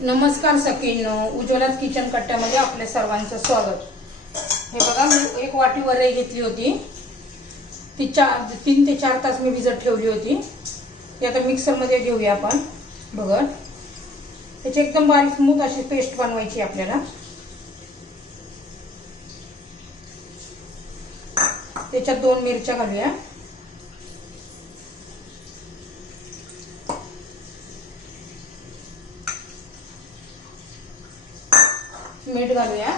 नमस्कार सखींनो उज्ज्वलाच किचन कट्ट्यामध्ये आपल्या सर्वांचं स्वागत. हे बघा मी एक वाटी वरई घेतली होती. ती चार तीन ते चार तास मी भिजत ठेवली होती. ती आता मिक्सरमध्ये घेऊया आपण. बघत त्याची एकदम बारीक स्मूथ अशी पेस्ट बनवायची आपल्याला. त्याच्यात दोन मिरच्या घालूया. मीठ घालूया.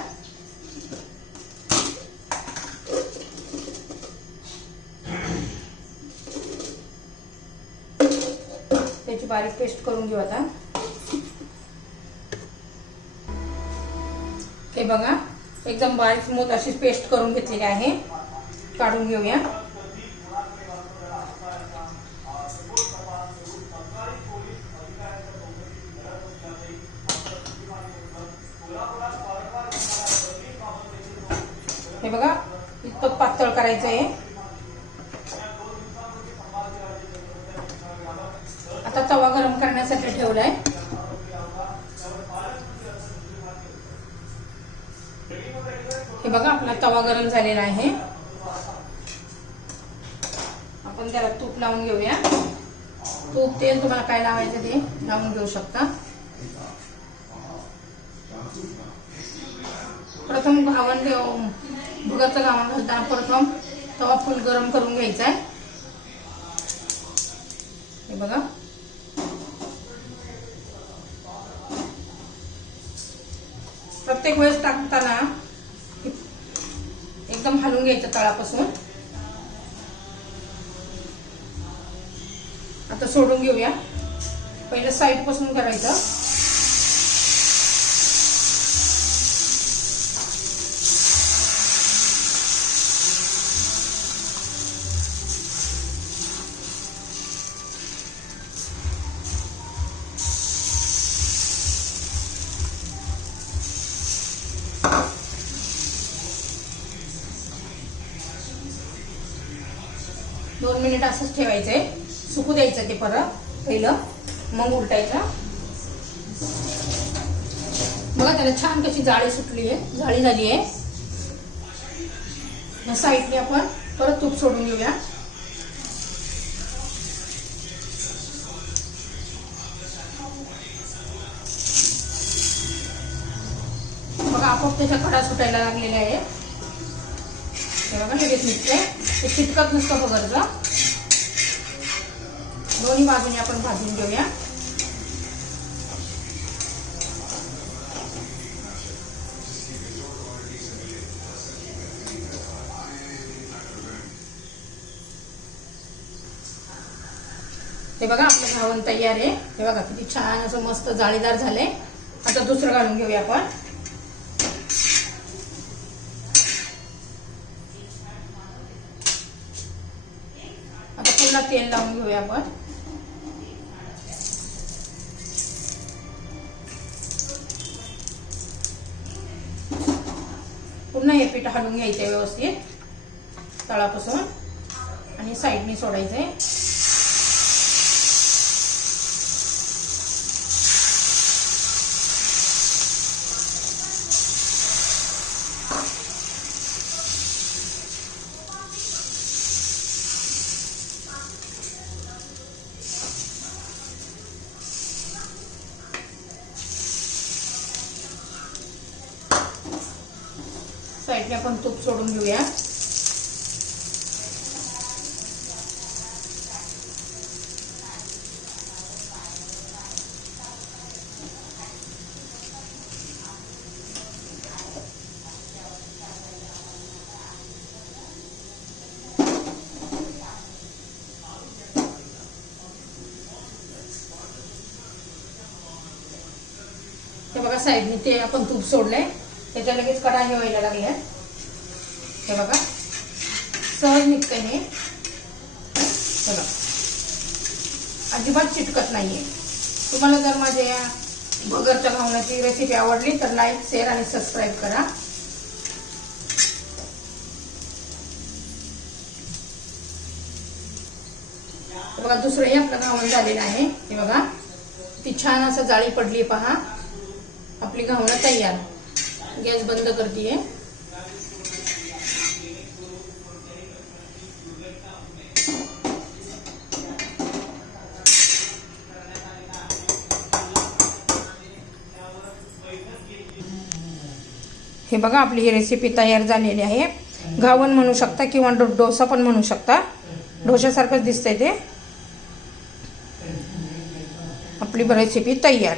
त्याची बारीक पेस्ट करून घेऊ आता. हे बघा एकदम बारीक स्मूथ अशी पेस्ट करून घेतलेली आहे. काढून घेऊया. हे बघा इतपत पातळ करायचं आहे आता तवा गरम करण्यासाठी ठेवलाय. हे बघा आपला तवा गरम झालेला आहे. आपण त्याला तूप लावून घेऊया. तूप तेल तुम्हाला काय लावायचं ते लावून घेऊ शकता. प्रथम घावण भुगाचं गावण घालताना प्रथम तवा फुल गरम करून घ्यायचा आहे हे बघा. प्रत्येक वेळेस टाकताना एकदम हलवून घ्यायचं तळापासून. आता सोडून घेऊया. पहिलं साईडपासून करायचं. दोन मिनिट असंच ठेवायचंय सुकू द्यायचं ते परत पहिलं. मग उलटायचं. बघा त्याला छान कशी जाळी सुटली आहे. जाळी झाली आहे. या साईडने आपण परत तूप सोडून घेऊया. बघा आपोआप त्याच्या खडा सुटायला लागलेल्या आहे. हे बघा लगेच निघते ते चिटकत नसतं बघरचं दोन्ही बाजूने आपण भाजून घेऊया. हे बघा आपलं घावण तयार आहे. हे बघा किती छान असं मस्त जाळीदार झालंय. आता दुसरं घालून घेऊया आपण आता पुन्हा तेल लावून घेऊया आपण. पुन्हा हे पीठ हलवून घ्यायचं व्यवस्थित. तळापासून. आणि साईडने सोडायचंय. साईडने आपण तूप सोडून घेऊया. बघा साईडने ते आपण तूप सोडलंय. त्याच्या लगेच कडा हे व्हायला लागल्या हे बघा. सहज निघतं हे. चला अजिबात चिटकत नाहीये. तुम्हाला जर माझ्या या भगरच्या घावण्याची रेसिपी आवडली तर लाईक शेअर आणि सबस्क्राईब करा. बघा दुसरंही आपलं घावण झालेलं आहे. हे बघा. ती छान असं जाळी पडली पहा. आपली घावणं तयार. गॅस बंद करते हे बघा आपली ही रेसिपी तयार झालेली आहे. घावन म्हणू शकता किंवा डो- डोसा पण म्हणू शकता. डोशासारखंच दिसतंय ते. आपली रेसिपी तयार.